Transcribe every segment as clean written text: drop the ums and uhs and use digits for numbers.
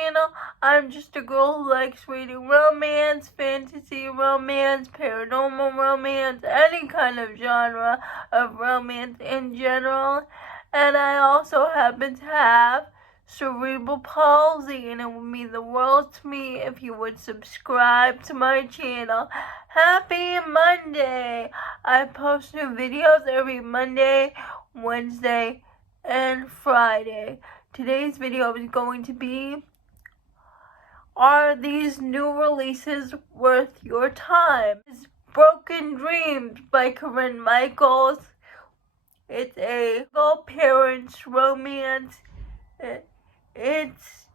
channel. I'm just a girl who likes reading romance, fantasy romance, paranormal romance, any kind of genre of romance in general. And I also happen to have cerebral palsy, and it would mean the world to me if you would subscribe to my channel. Happy Monday! I post new videos every Monday, Wednesday, and Friday. Today's video is going to be, are these new releases worth your time? It's Broken Dreams by Corinne Michaels. It's a single parents romance. It's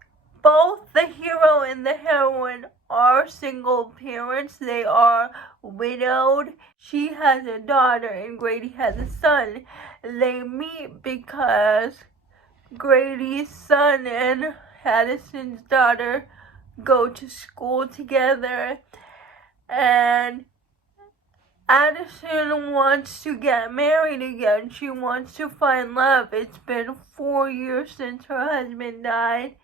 both the hero and the heroine are single parents. They are widowed. She has a daughter and Grady has a son. They meet because Grady's son and Addison's daughter go to school together, and Addison wants to get married again. She wants to find love. It's been 4 years since her husband died.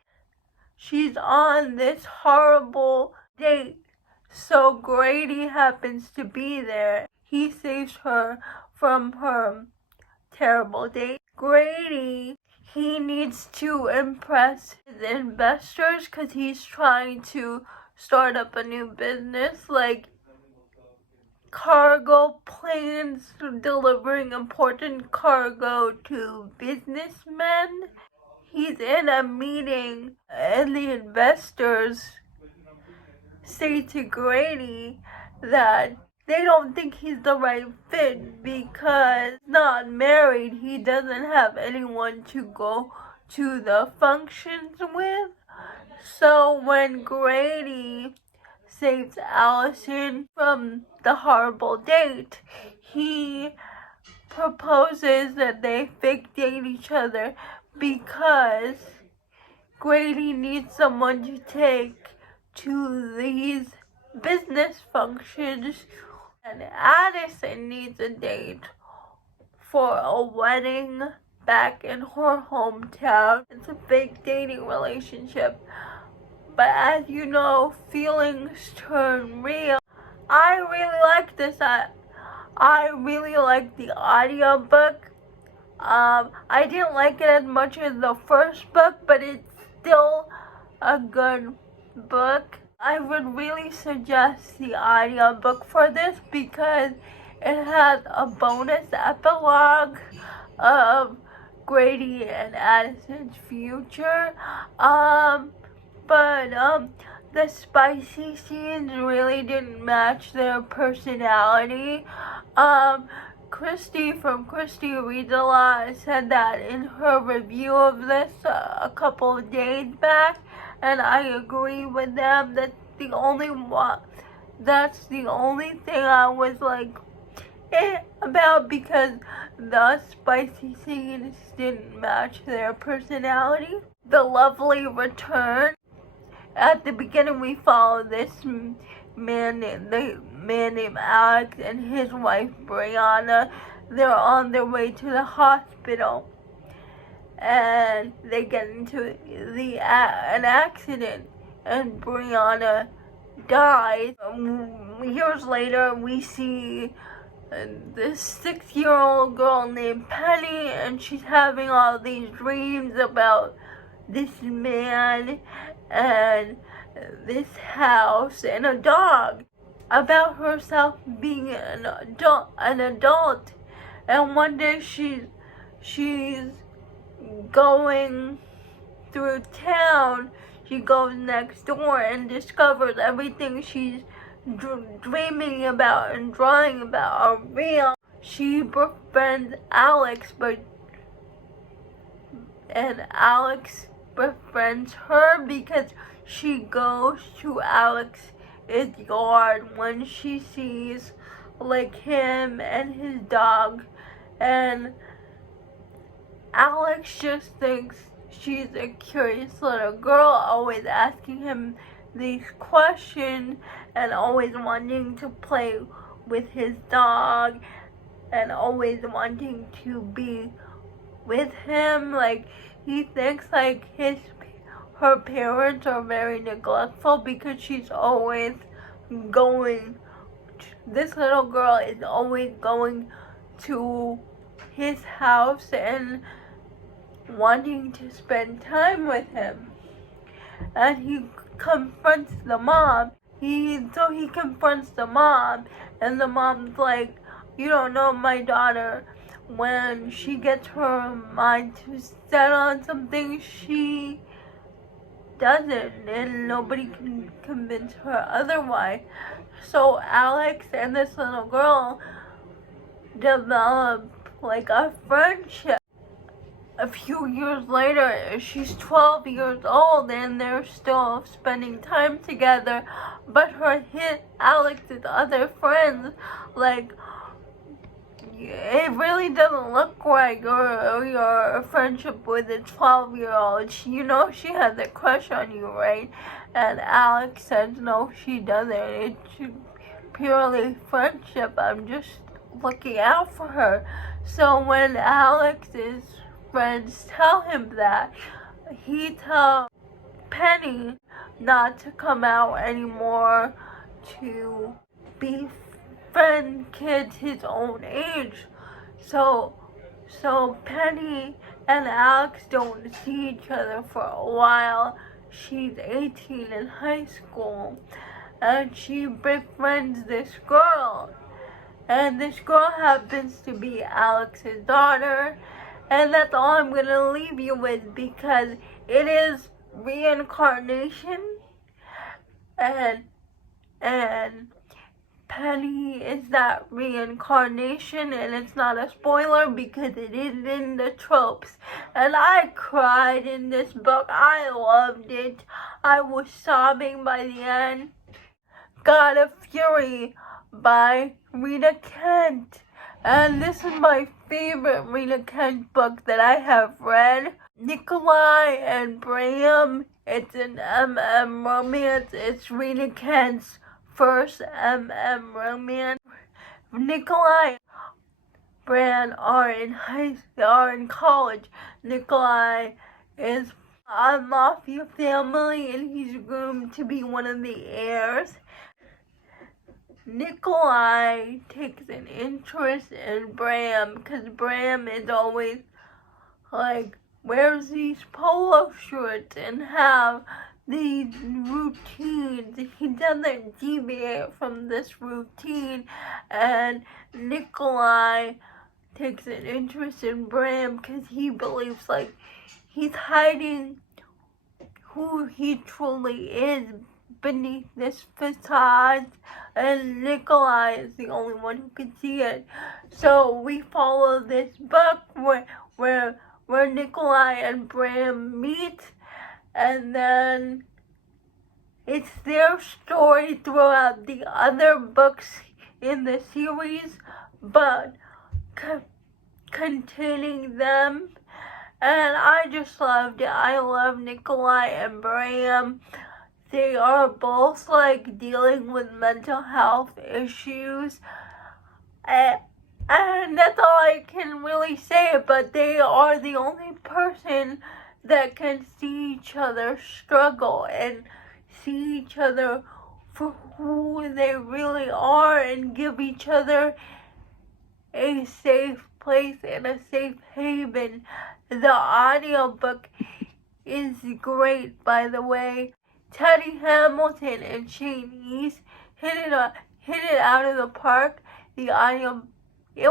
She's on this horrible date, so Grady happens to be there. He saves her from her terrible date. Grady, he needs to impress his investors because he's trying to start up a new business, like cargo planes, delivering important cargo to businessmen. He's in a meeting and the investors say to Grady that they don't think he's the right fit because he's not married. He doesn't have anyone to go to the functions with. So when Grady saves Allison from the horrible date, he proposes that they fake date each other because Grady needs someone to take to these business functions, and Addison needs a date for a wedding back in her hometown. It's a fake dating relationship, but as you know, feelings turn real. I really like this. I really like the audiobook. I didn't like it as much as the first book, but it's still a good book. I would really suggest the audiobook for this because it has a bonus epilogue of Grady and Addison's future. But the spicy scenes really didn't match their personality. Christy from Christy Reads a Lot said that in her review of this a couple of days back, and I agree with them. That's the only thing I was like about, because the spicy scenes didn't match their personality. The Lovely Return. At the beginning, we follow this man named Alex and his wife Brianna. They're on their way to the hospital, and they get into an accident, and Brianna dies. Years later, we see this 6-year-old girl named Penny, and she's having all these dreams about this man and this house and a dog, about herself being an adult. And one day she's going through town. She goes next door and discovers everything she's dreaming about and drawing about are real. She befriends Alex, and Alex befriends her because she goes to Alex's yard when she sees like him and his dog, and Alex just thinks she's a curious little girl, always asking him these questions and always wanting to play with his dog and always wanting to be with him. Like, he thinks like her parents are very neglectful because she's always going, this little girl is always going to his house and wanting to spend time with him. And he confronts the mom. So he confronts the mom, and the mom's like, you don't know my daughter. When she gets her mind to set on something, she doesn't, and nobody can convince her otherwise. So Alex and this little girl develop like a friendship. A few years later, she's 12 years old and they're still spending time together, but Alex's other friends, like, it really doesn't look like your friendship with a 12-year-old. You know she has a crush on you, right? And Alex says no, she doesn't. It's purely friendship. I'm just looking out for her. So when Alex's friends tell him that, he tells Penny not to come out anymore, to befriend kids his own age. So Penny and Alex don't see each other for a while. She's 18 in high school, and she befriends this girl. And this girl happens to be Alex's daughter. And that's all I'm going to leave you with, because it is reincarnation. And Penny is that reincarnation, and it's not a spoiler because it is in the tropes. And I cried in this book. I loved it. I was sobbing by the end. God of Fury by Rita Kent. And this is my favorite Rita Kent book that I have read. Nikolai and Bram. It's an MM romance. It's Rita Kent's first MM romance. Nikolai and Bran are in college. Nikolai is a mafia family, and he's groomed to be one of the heirs. Nikolai takes an interest in Bram because Bram is always like, wears these polo shirts and have these routines. He doesn't deviate from this routine, and Nikolai takes an interest in Bram because he believes like he's hiding who he truly is beneath this facade, and Nikolai is the only one who can see it. So we follow this book where Nikolai and Bram meet, and then it's their story throughout the other books in the series, but containing them. And I just loved it. I love Nikolai and Bram. They are both like dealing with mental health issues, and that's all I can really say, but they are the only person that can see each other struggle and see each other for who they really are and give each other a safe place and a safe haven. The audiobook is great, by the way. Teddy Hamilton and Shane East hit it out of the park. It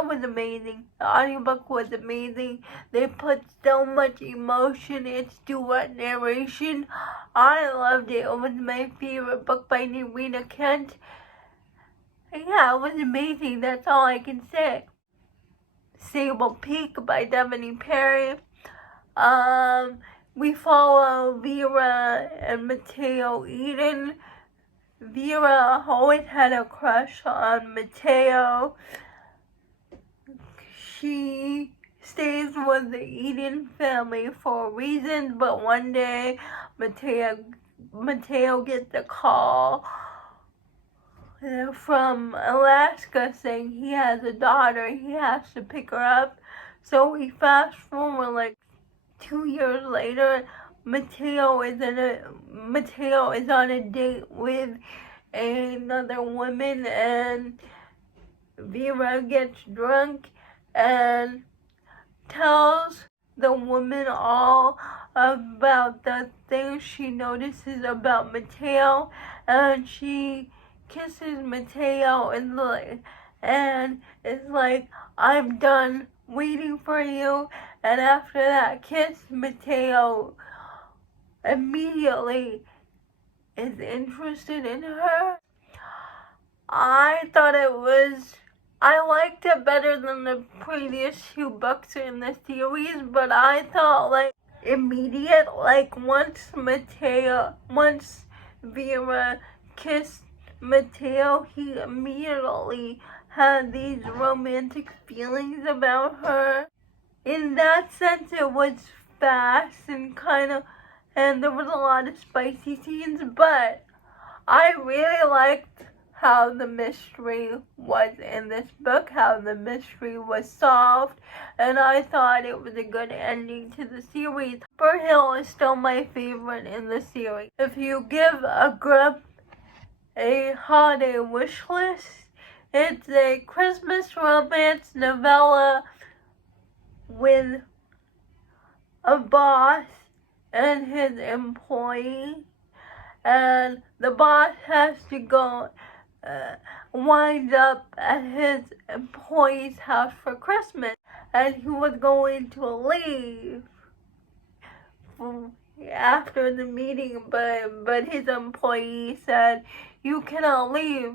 was amazing. The audiobook was amazing. They put so much emotion into duet narration. I loved it. It was my favorite book by Rita Kent. And yeah, it was amazing. That's all I can say. Sable Peak by Devony Perry. We follow Vera and Mateo Eden. Vera always had a crush on Mateo. She stays with the Eden family for a reason, but one day Mateo gets a call from Alaska saying he has a daughter. He has to pick her up. So we fast forward like 2 years later. Mateo is on a date with another woman, and Vera gets drunk and tells the woman all about the things she notices about Mateo, and she kisses Mateo and is like, I'm done waiting for you. And after that kiss, Mateo immediately is interested in her. I liked it better than the previous 2 books in the series, but I thought immediate, once Vera kissed Mateo, he immediately had these romantic feelings about her. In that sense, it was fast and there was a lot of spicy scenes, but I really liked how the mystery was in this book, how the mystery was solved, and I thought it was a good ending to the series. Upper Hill is still my favorite in the series. If you give a Grump a holiday wish list, it's a Christmas romance novella with a boss and his employee, and the boss has to go wind up at his employee's house for Christmas, and he was going to leave after the meeting, but his employee said, you cannot leave.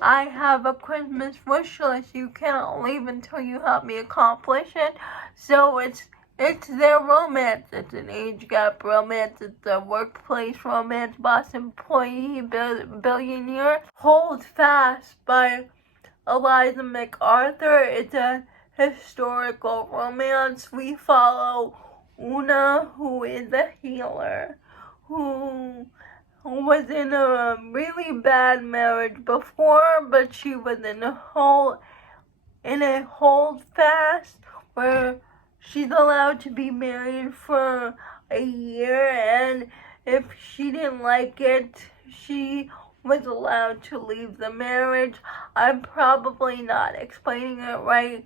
I have a Christmas wish list. You cannot leave until you help me accomplish it. So it's their romance. It's an age gap romance. It's a workplace romance. Boss employee billionaire. Hold Fast by Eliza MacArthur. It's a historical romance. We follow Una, who is a healer, who was in a really bad marriage before, but she was in a hold fast where she's allowed to be married for a year, and if she didn't like it, she was allowed to leave the marriage. I'm probably not explaining it right.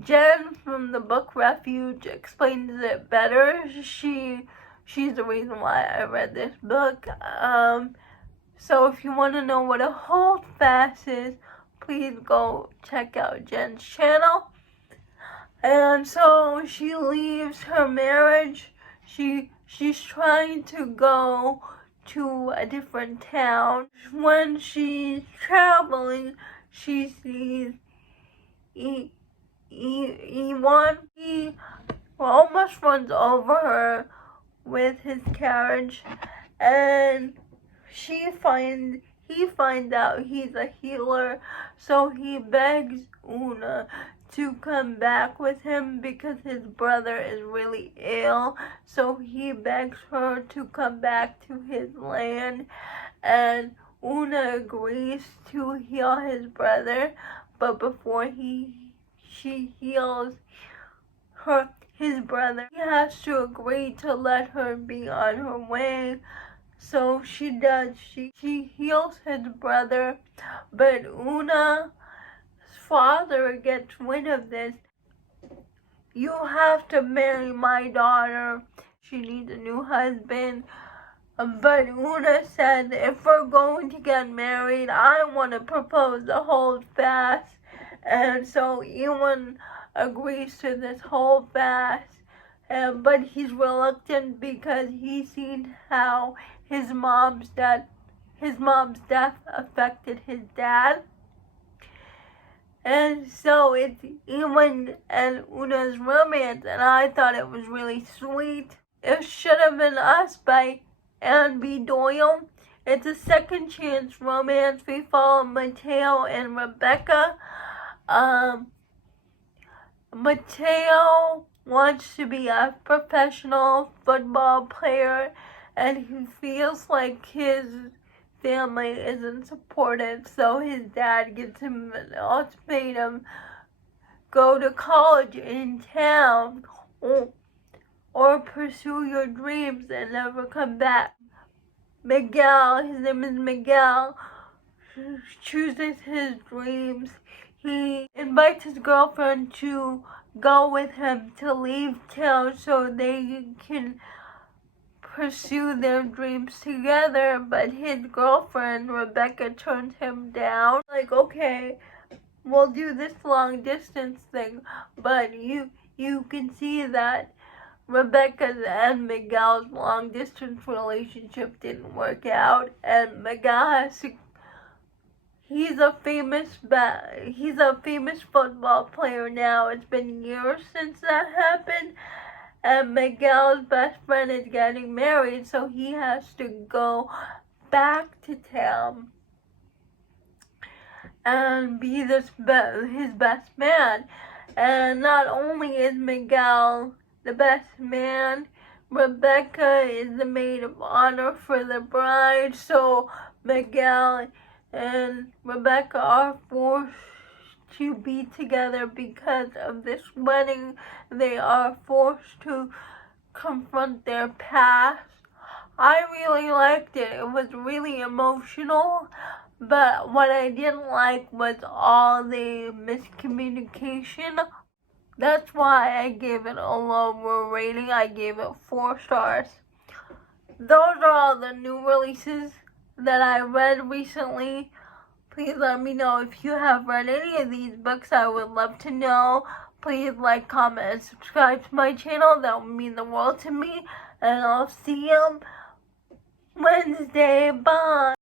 Jen from the book Refuge explains it better. She's the reason why I read this book. So if you want to know what a hold fast is, please go check out Jen's channel. And so she leaves her marriage. She's trying to go to a different town. When she's traveling, she sees Ewan. He almost runs over her with his carriage, and he finds out he's a healer, so he begs Una to come back with him because his brother is really ill. So he begs her to come back to his land, and Una agrees to heal his brother, but before she heals his brother, he has to agree to let her be on her way. So she does. She heals his brother, but Una's father gets wind of this. You have to marry my daughter. She needs a new husband. But Una said, if we're going to get married, I want to propose a hold fast. And so Ewan agrees to this hold fast, but he's reluctant because he's seen how his mom's death affected his dad. And so it's Ewan and Una's romance, and I thought it was really sweet. It Should Have Been Us by Anne B. Doyle. It's a second chance romance. We follow Mateo and Rebecca. Mateo wants to be a professional football player, and he feels like his family isn't supportive, so his dad gives him an ultimatum: go to college in town or pursue your dreams and never come back. Miguel, his name is Miguel, chooses his dreams. He invites his girlfriend to go with him to leave town so they can pursue their dreams together, but his girlfriend, Rebecca, turns him down. Like, okay, we'll do this long distance thing, but you can see that Rebecca's and Miguel's long distance relationship didn't work out, and Miguel has to. He's a famous football player now. It's been years since that happened, and Miguel's best friend is getting married, so he has to go back to town and be his best man. And not only is Miguel the best man, Rebecca is the maid of honor for the bride, so Miguel and Rebecca are forced to be together because of this wedding. They are forced to confront their past. I really liked it. It was really emotional, but what I didn't like was all the miscommunication. That's why I gave it a lower rating. I gave it 4 stars. Those are all the new releases that I read recently. Please let me know if you have read any of these books. I would love to know. Please like, comment, and subscribe to my channel. That would mean the world to me. And I'll see you Wednesday. Bye.